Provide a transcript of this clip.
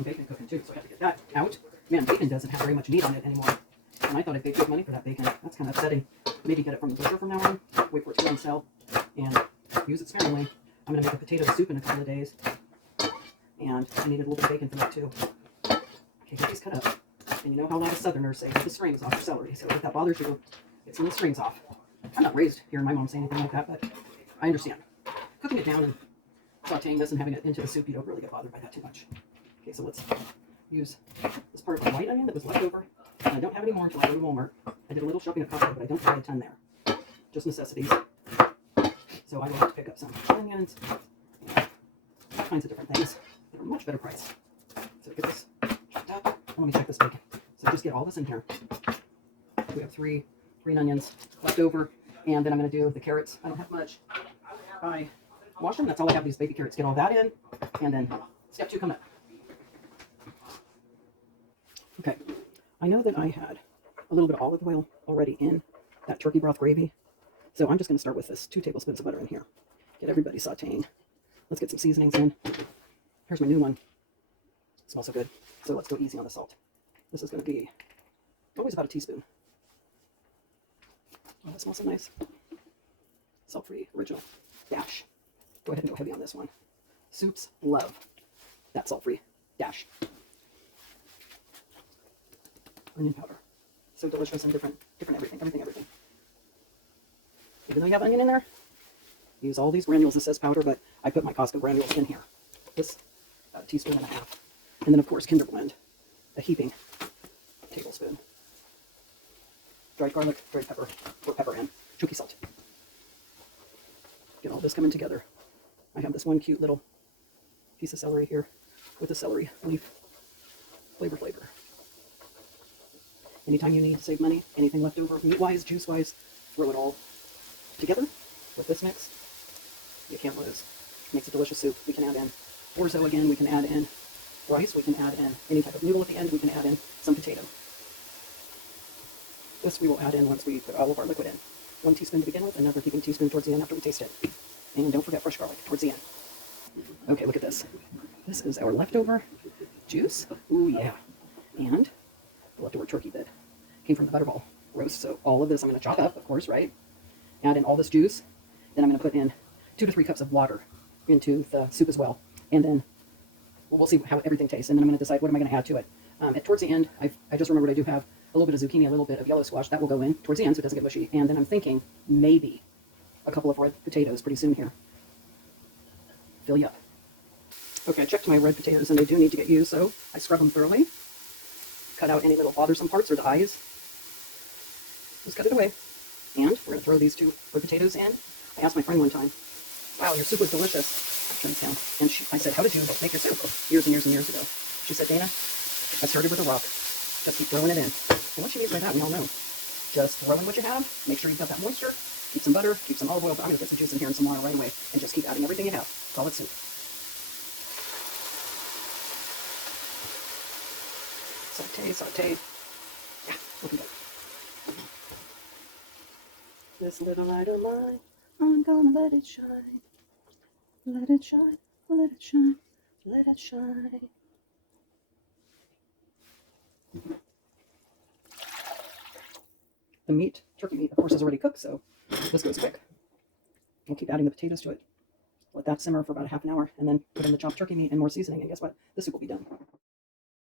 some bacon cooking too, so I had to get that out. Man, bacon doesn't have very much meat on it anymore. And I thought I'd pay good money for that bacon. That's kind of upsetting. Maybe get it from the butcher from now on, wait for it to go on sale, and use it sparingly. I'm going to make a potato soup in a couple of days. And I needed a little bit of bacon for that too. Okay, get these cut up. And you know how a lot of Southerners say, get the strings off your celery. So if that bothers you, get some of the strings off. I'm not raised hearing my mom say anything like that, but I understand. Cooking it down and sauteing this and having it into the soup, you don't really get bothered by that too much. Okay, so let's use this part of the white onion that was left over. And I don't have any more until I go to Walmart. I did a little shopping at Costco, but I don't buy a ton there. Just necessities. So I will have to pick up some onions, all kinds of different things that are much better priced. So get this chopped up. Let me check this bacon. So just get all this in here. We have three green onions left over, and then I'm going to do the carrots. I don't have much. I wash them. That's all I have. These baby carrots. Get all that in, and then step 2 coming up. Okay, I know that I had a little bit of olive oil already in that turkey broth gravy, so I'm just going to start with this 2 tablespoons of butter in here. Get everybody sauteing. Let's get some seasonings in. Here's my new one. It smells so good. So let's go easy on the salt. This is going to be always about a teaspoon. Oh, that smells so nice. Salt-free, original. Dash. Go ahead and go heavy on this one. Soups love that salt-free. Dash. Onion powder. So delicious and different everything. Even though you have onion in there, use all these granules. This says powder, but I put my Costco granules in here. This, about a teaspoon and a half. And then, of course, Kinder Blend, a heaping tablespoon. Dried garlic, dried pepper, or pepper and chunky salt. Get all this coming together. I have this one cute little piece of celery here with a celery leaf. Flavor. Anytime you need to save money, anything left over, meat-wise, juice-wise, throw it all together with this mix. You can't lose. Makes a delicious soup. We can add in orzo again. We can add in rice. We can add in any type of noodle at the end. We can add in some potato. This we will add in once we put all of our liquid in. 1 teaspoon to begin with, another heaping teaspoon towards the end after we taste it. And don't forget fresh garlic towards the end. Okay, look at this. This is our leftover juice. Ooh, yeah. And the leftover turkey that came from the butterball roast. So all of this I'm going to chop up, of course, right? Add in all this juice. Then I'm going to put in 2 to 3 cups of water into the soup as well. And then we'll see how everything tastes. And then I'm going to decide what am I going to add to it. Towards the end, I just remembered I do have a little bit of zucchini, a little bit of yellow squash. That will go in towards the end so it doesn't get mushy. And then I'm thinking maybe a couple of red potatoes pretty soon here. Fill you up. Okay, I checked my red potatoes and they do need to get used, so I scrub them thoroughly. Cut out any little bothersome parts or the eyes. Just cut it away. And we're going to throw these 2 red potatoes in. I asked my friend one time, wow, your soup was delicious. Trinitown. And I said, how did you make your soup? Years and years ago. She said, Dana, I started with a rock. Just keep throwing it in. And what she means by that, we all know. Just throw in what you have. Make sure you've got that moisture. Keep some butter. Keep some olive oil. I'm going to get some juice in here and some water right away. And just keep adding everything you have. Call it soup. Saute. Yeah, looking good. This little light of mine, I'm gonna let it shine. Let it shine, let it shine, let it shine. The meat, turkey meat, of course, is already cooked, so this goes quick. We'll keep adding the potatoes to it. Let that simmer for about a half an hour, and then put in the chopped turkey meat and more seasoning, and guess what? The soup will be done.